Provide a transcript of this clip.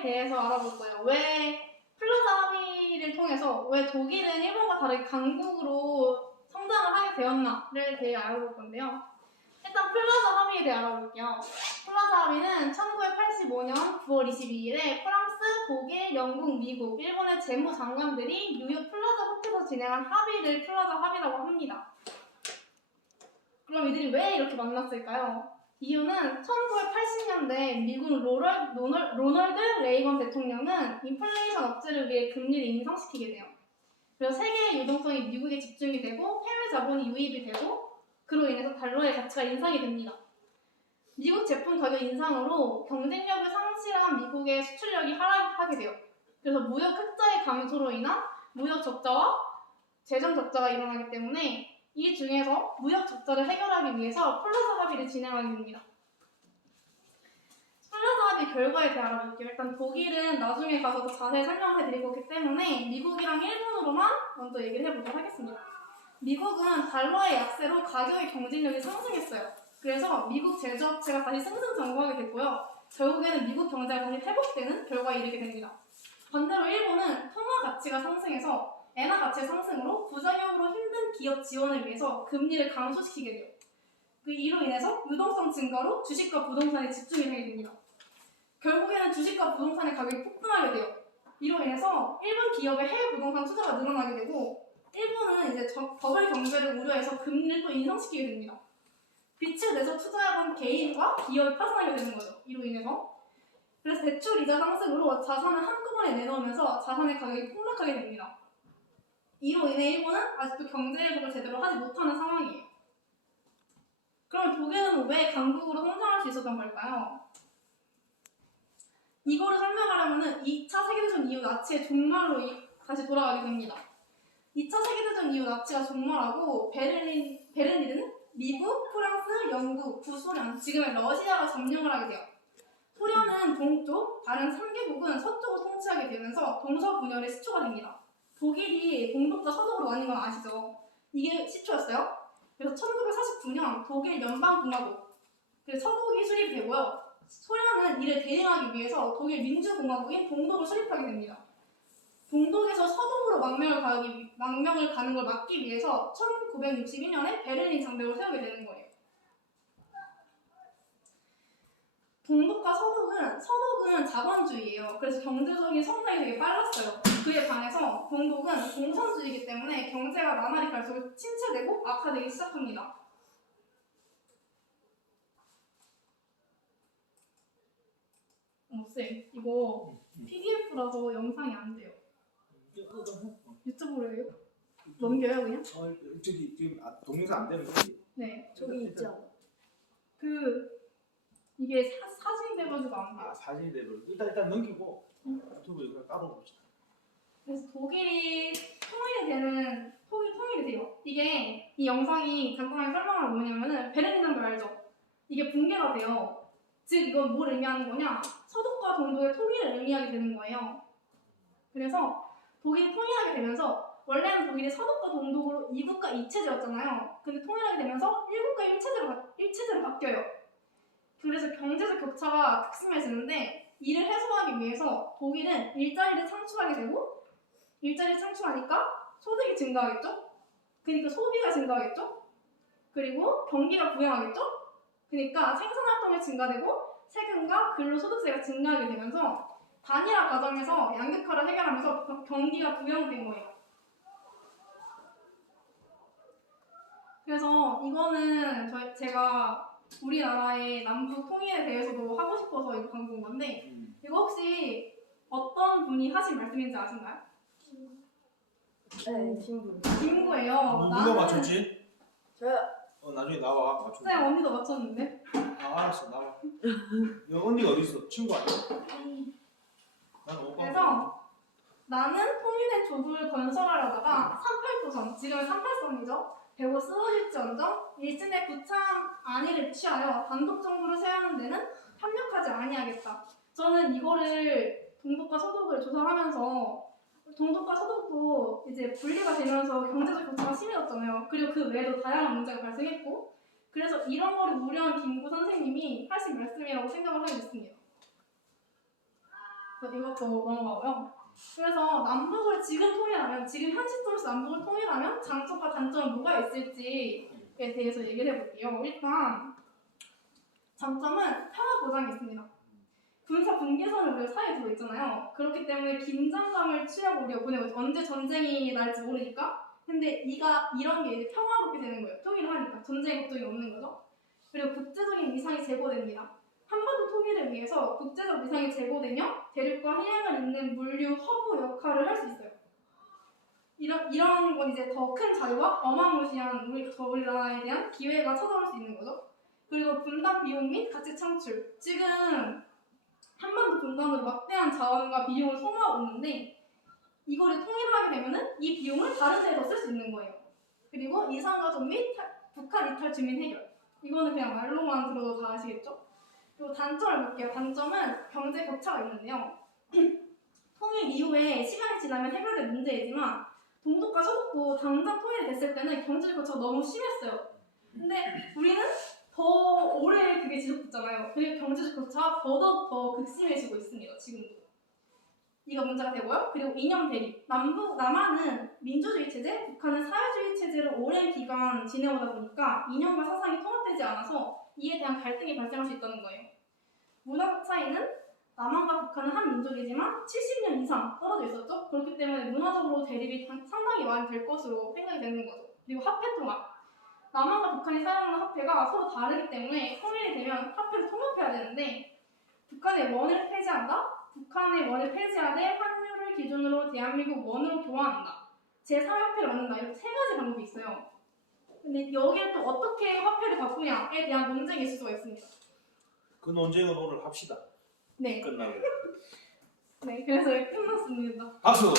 합의에 대해서 알아볼 거예요. 왜 플라자 합의를 통해서 왜 독일은 일본과 다르게 강국으로 성장을 하게 되었나를 대해 알아볼 건데요. 일단 플라자 합의에 대해 알아볼게요. 플라자 합의는 1985년 9월 22일에 프랑스, 독일, 영국, 미국, 일본의 재무장관들이 뉴욕 플라자 호텔에서 진행한 합의를 플라자 합의라고 합니다. 그럼 이들이 왜 이렇게 만났을까요? 이유는 1980년대 미국 로널드 레이건 대통령은 인플레이션 억제를 위해 금리를 인상시키게 돼요. 그래서 세계의 유동성이 미국에 집중이 되고 해외 자본이 유입이 되고 그로 인해서 달러의 가치가 인상이 됩니다. 미국 제품 가격 인상으로 경쟁력을 상실한 미국의 수출력이 하락하게 돼요. 그래서 무역 흑자의 감소로 인한 무역 적자와 재정 적자가 일어나기 때문에 이 중에서 무역 적자를 해결하기 위해서 플라자 합의를 진행하게 됩니다. 플라자 합의 결과에 대해 알아볼게요. 일단 독일은 나중에 가서 더 자세히 설명해 드릴 거기 때문에 미국이랑 일본으로만 먼저 얘기를 해보도록 하겠습니다. 미국은 달러의 약세로 가격의 경쟁력이 상승했어요. 그래서 미국 제조업체가 다시 승승장구하게 됐고요. 결국에는 미국 경제가 다시 회복되는 결과에 이르게 됩니다. 반대로 일본은 통화 가치가 상승해서 엔화 가치의 상승으로 부작용으로 힘든 기업 지원을 위해서 금리를 감소시키게 돼요. 이로 인해서 유동성 증가로 주식과 부동산에 집중이 되게 됩니다. 결국에는 주식과 부동산의 가격이 폭등하게 돼요. 이로 인해서 일본 기업의 해외 부동산 투자가 늘어나게 되고 일본은 이제 버블 경제를 우려해서 금리를 또 인상시키게 됩니다. 빚을 내서 투자하던 개인과 기업이 파산하게 되는 거죠. 이로 인해서. 그래서 대출 이자 상승으로 자산을 한꺼번에 내놓으면서 자산의 가격이 폭락하게 됩니다. 이로 인해 일본은 아직도 경제 회복을 제대로 하지 못하는 상황이에요. 그럼 독일은 왜 강국으로 성장할 수 있었던 걸까요? 이거를 설명하려면 2차 세계대전 이후 나치의 종말로 다시 돌아가게 됩니다. 2차 세계대전 이후 나치가 종말하고 베를린은 미국, 프랑스, 영국, 구소련, 지금의 러시아가 점령을 하게 돼요. 소련은 동쪽, 다른 3개국은 서쪽을 통치하게 되면서 동서분열의 시초가 됩니다. 독일이 동독과 서독으로 나뉜 건 아시죠? 이게 시초였어요. 그래서 1949년 독일 연방공화국, 서독이 수립이 되고요. 소련은 이를 대응하기 위해서 독일 민주공화국인 동독을 수립하게 됩니다. 동독에서 서독으로 망명을 가는 걸 막기 위해서 1961년에 베를린 장벽을 세우게 되는 거예요. 동독과 서독은 자본주의예요. 그래서 경제적인 성장이 되게 빨랐어요. 그에 반해서 동독은 공산주의이기 때문에 경제가 나날이 갈수록 침체되고 악화되기 시작합니다. 쌤, 이거 PDF라서 영상이 안 돼요. 유튜브로 해요? 넘겨요 그냥? 저기 지금 동영상 안 되는 거지? 네. 저기 있죠. 이게 사진이 돼가지고 안 돼요. 사진이 돼버려. 일단 넘기고 유튜브 이거 따로 봅시다. 그래서 독일이 통일이 돼요. 이게 이 영상이 간단하게 설명하면 뭐냐면은 베를린 장벽 알죠? 이게 붕괴가 돼요. 즉 이건 뭘 의미하는 거냐? 서독과 동독의 통일을 의미하게 되는 거예요. 그래서 독일이 통일하게 되면서 원래는 독일이 서독과 동독으로 2국가 2체제였잖아요. 근데 통일하게 되면서 1국가 1체제로 바뀌어요. 그래서 경제적 격차가 극심해지는데 이를 해소하기 위해서 독일은 일자리를 창출하게 되고 일자리를 창출하니까 소득이 증가하겠죠? 그러니까 소비가 증가하겠죠? 그리고 경기가 부양하겠죠? 그러니까 생산활동이 증가되고 세금과 근로소득세가 증가하게 되면서 단일화 과정에서 양극화를 해결하면서 경기가 부양된 거예요. 그래서 이거는 제가 우리나라의 남북 통일에 대해서도 하고 싶어서 이거 방금 본 건데 이거 혹시 어떤 분이 하신 말씀인지 아신가요? 네, 친구. 김구예요. 누가 맞췄지? 저요. 나중에 나와 맞춰. 쌤 언니도 맞췄는데? 알았어 나와. 여 언니가 어디 있어? 친구 아니야? 나는 오빠. 그래서 나는 통일된 조국을 건설하려다가 38도선, 지금은 38선이죠. 배고 쓰러질지언정 일진의 구차한 안위를 취하여 단독 정부를 세우는 데는 협력하지 아니하겠다. 저는 이거를 동독과 서독을 조사하면서 동독과 서독도 이제 분리가 되면서 경제적 격차가 심해졌잖아요. 그리고 그 외에도 다양한 문제가 발생했고 그래서 이런 거를 우려한 김구 선생님이 하신 말씀이라고 생각을 하게 됐습니다. 그래서 이것도 넘어가고요. 그래서 남북을 지금 통일하면, 지금 현 시점에서 남북을 통일하면 장점과 단점은 뭐가 있을지에 대해서 얘기를 해볼게요. 일단 장점은 평화 보장이 있습니다. 군사 분계선을 우리가 사이에 두고 있잖아요. 그렇기 때문에 긴장감을 취하고 우리가 보내고 언제 전쟁이 날지 모르니까. 근데 이런 게 이제 평화롭게 되는 거예요. 통일을 하니까 전쟁 걱정이 없는 거죠. 그리고 국제적인 위상이 제고됩니다. 한반도 통일을 위해서 국제적 위상이 제고되면 대륙과 해양을 잇는 물류 허브 역할을 할 수 있어요. 이런 건 이제 더 큰 자유와 어마무시한 우리나라에 대한 기회가 찾아올 수 있는 거죠. 그리고 분단 비용 및 가치 창출. 지금 한반도 분단으로 막대한 자원과 비용을 소모하고 있는데 이거를 통일하게 되면은 이 비용을 다른 데에 더 쓸 수 있는 거예요. 그리고 이산가족 및 북한 이탈 주민 해결. 이거는 그냥 말로만 들어도 다 아시겠죠? 그리고 단점을 볼게요. 단점은 경제 격차가 있는데요. 통일 이후에 시간이 지나면 해결될 문제이지만 동독과 서독도 당장 통일이 됐을 때는 경제 격차가 너무 심했어요. 근데 우리는 더 오래 그게 지속됐잖아요. 그리고 경제적 격차가 더더욱 더 극심해지고 있습니다. 지금도. 이가 문제가 되고요. 그리고 이념 대립. 남한은 민주주의 체제, 북한은 사회주의 체제를 오랜 기간 지내오다 보니까 이념과 사상이 통합되지 않아서 이에 대한 갈등이 발생할 수 있다는 거예요. 문화적 차이는 남한과 북한은 한 민족이지만 70년 이상 떨어져 있었죠. 그렇기 때문에 문화적으로 대립이 상당히 많이 될 것으로 생각이 되는 거죠. 그리고 화폐 통합. 남한과 북한이 사용하는 화폐가 서로 다르기 때문에 통일이 되면 화폐를 통합해야 되는데 북한의 원을 폐지한다. 북한의 원을 폐지하되 환율을 기준으로 대한민국 원으로 교환한다. 제3화폐를 만든다. 이렇게 세 가지 방법이 있어요. 근데 여기에 또 어떻게 화폐를 바꾸냐에 대한 논쟁이 있을 수가 있습니다. 그 논쟁은 오늘 합시다. 네. 끝나고. 네, 그래서 끝났습니다. 박수!